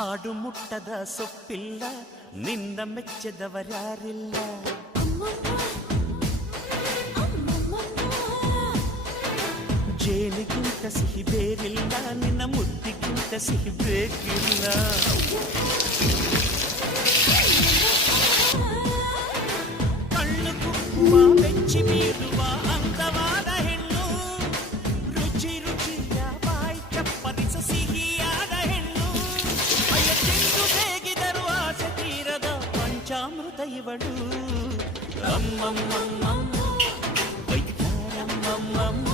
ಆಡು ಮುಟ್ಟದ ಸೊಪ್ಪಿಲ್ಲ ನಿನ್ನ ಮೆಚ್ಚದವರ್ಯಾರಿಲ್ಲ ಜೇನಿಗಿಂತ ಸಿಹಿ ಬೇರಿಲ್ಲ ನಿನ್ನ ಮುದ್ದಿಗಿಂತ ಸಿಹಿ ಬೇಕಿಲ್ಲ ಕಣ್ಣು ಕುಕ್ಕುವ ಬೆಚ್ಚಿ ಬೀರುವ ಅಂದವಾದ ಹೆಣ್ಣು ರುಚಿ ರುಚಿಯ ಬಾಯಿ ಚಪ್ಪರಿಸ ಸಿಹಿಯಾದ ಹೆಣ್ಣು ಅಯ್ಯೆಂದು ಬೇಗಿದರು ಆಸೆ ತೀರದ ಪಂಚಾಮೃತ ಇವಳು ಅಮ್ಮಮ್ಮಮ್ಮ ವೈದ್ಯರಮ್ಮಮ್ಮ